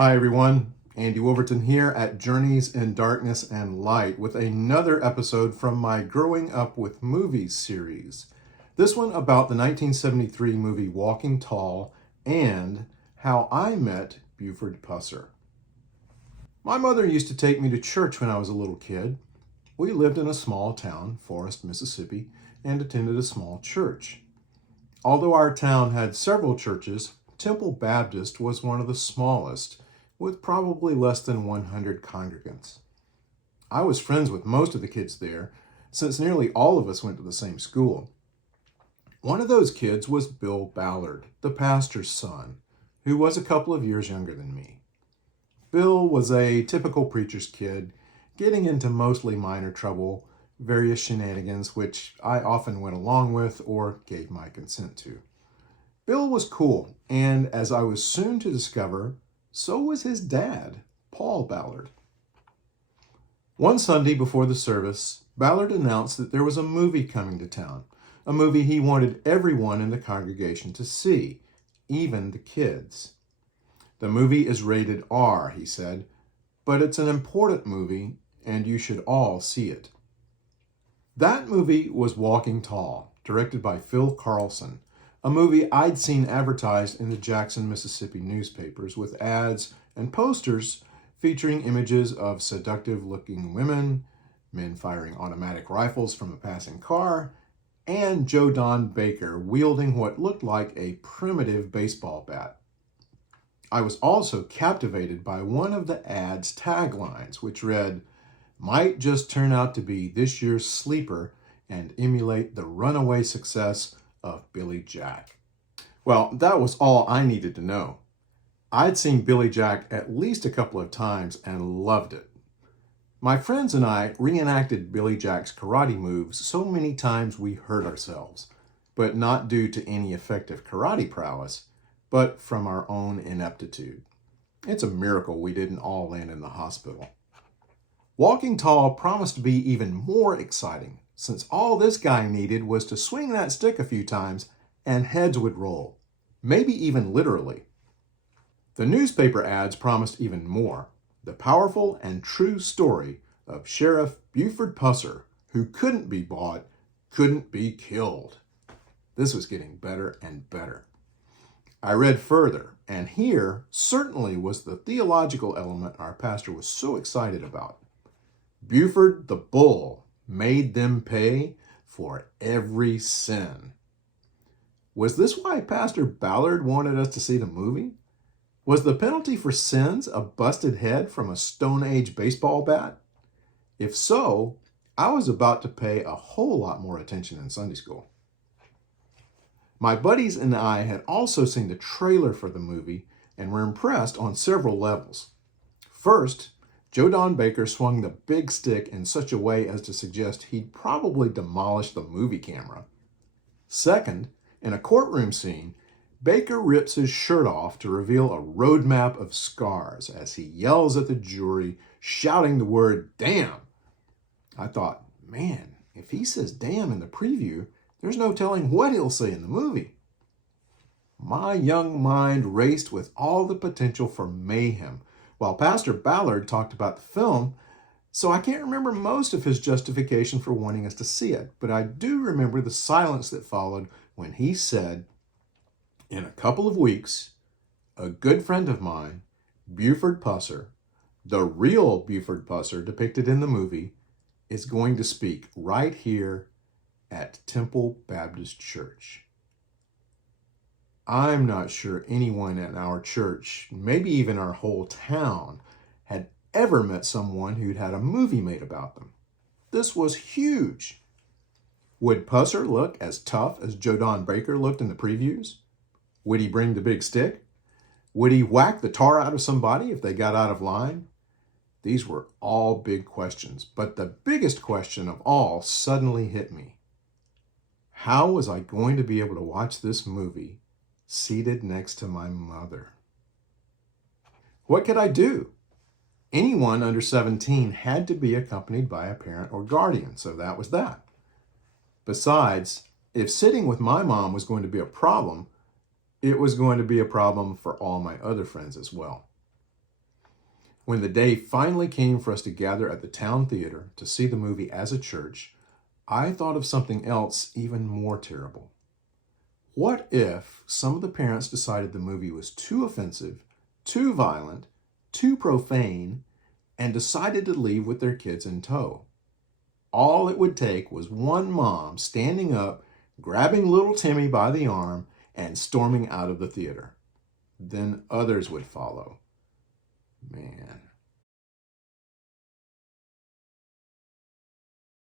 Hi everyone, Andy Wolverton here at Journeys in Darkness and Light with another episode from my Growing Up with Movies series. This one about the 1973 movie Walking Tall and how I met Buford Pusser. My mother used to take me to church when I was a little kid. We lived in a small town, Forest, Mississippi, and attended a small church. Although our town had several churches, Temple Baptist was one of the smallest, with probably less than 100 congregants. I was friends with most of the kids there, since nearly all of us went to the same school. One of those kids was Bill Ballard, the pastor's son, who was a couple of years younger than me. Bill was a typical preacher's kid, getting into mostly minor trouble, various shenanigans which I often went along with or gave my consent to. Bill was cool, and as I was soon to discover, so was his dad, Paul Ballard. One Sunday before the service, Ballard announced that there was a movie coming to town, a movie he wanted everyone in the congregation to see, even the kids. The movie is rated R, he said, but it's an important movie and you should all see it. That movie was Walking Tall, directed by Phil Carlson, a movie I'd seen advertised in the Jackson, Mississippi newspapers with ads and posters featuring images of seductive-looking women, men firing automatic rifles from a passing car, and Joe Don Baker wielding what looked like a primitive baseball bat. I was also captivated by one of the ad's taglines, which read, "Might just turn out to be this year's sleeper and emulate the runaway success of Billy Jack." Well, that was all I needed to know. I'd seen Billy Jack at least a couple of times and loved it. My friends and I reenacted Billy Jack's karate moves so many times we hurt ourselves, but not due to any effective karate prowess, but from our own ineptitude. It's a miracle we didn't all land in the hospital. Walking Tall promised to be even more exciting, since all this guy needed was to swing that stick a few times and heads would roll, maybe even literally. The newspaper ads promised even more, the powerful and true story of Sheriff Buford Pusser, who couldn't be bought, couldn't be killed. This was getting better and better. I read further, and here certainly was the theological element our pastor was so excited about. Buford the Bull made them pay for every sin. Was this why Pastor Ballard wanted us to see the movie? Was the penalty for sins a busted head from a Stone Age baseball bat? If so, I was about to pay a whole lot more attention in Sunday school. My buddies and I had also seen the trailer for the movie and were impressed on several levels. First, Joe Don Baker swung the big stick in such a way as to suggest he'd probably demolish the movie camera. Second, in a courtroom scene, Baker rips his shirt off to reveal a roadmap of scars as he yells at the jury, shouting the word "damn." I thought, man, if he says "damn" in the preview, there's no telling what he'll say in the movie. My young mind raced with all the potential for mayhem, while Pastor Ballard talked about the film, so I can't remember most of his justification for wanting us to see it, but I do remember the silence that followed when he said, "In a couple of weeks, a good friend of mine, Buford Pusser, the real Buford Pusser depicted in the movie, is going to speak right here at Temple Baptist Church." I'm not sure anyone in our church, maybe even our whole town, had ever met someone who'd had a movie made about them. This was huge. Would Pusser look as tough as Joe Don Baker looked in the previews? Would he bring the big stick? Would he whack the tar out of somebody if they got out of line? These were all big questions, but the biggest question of all suddenly hit me. How was I going to be able to watch this movie seated next to my mother? What could I do? Anyone under 17 had to be accompanied by a parent or guardian, so that was that. Besides, if sitting with my mom was going to be a problem, it was going to be a problem for all my other friends as well. When the day finally came for us to gather at the town theater to see the movie as a church, I thought of something else even more terrible. What if some of the parents decided the movie was too offensive, too violent, too profane, and decided to leave with their kids in tow? All it would take was one mom standing up, grabbing little Timmy by the arm, and storming out of the theater. Then others would follow. Man.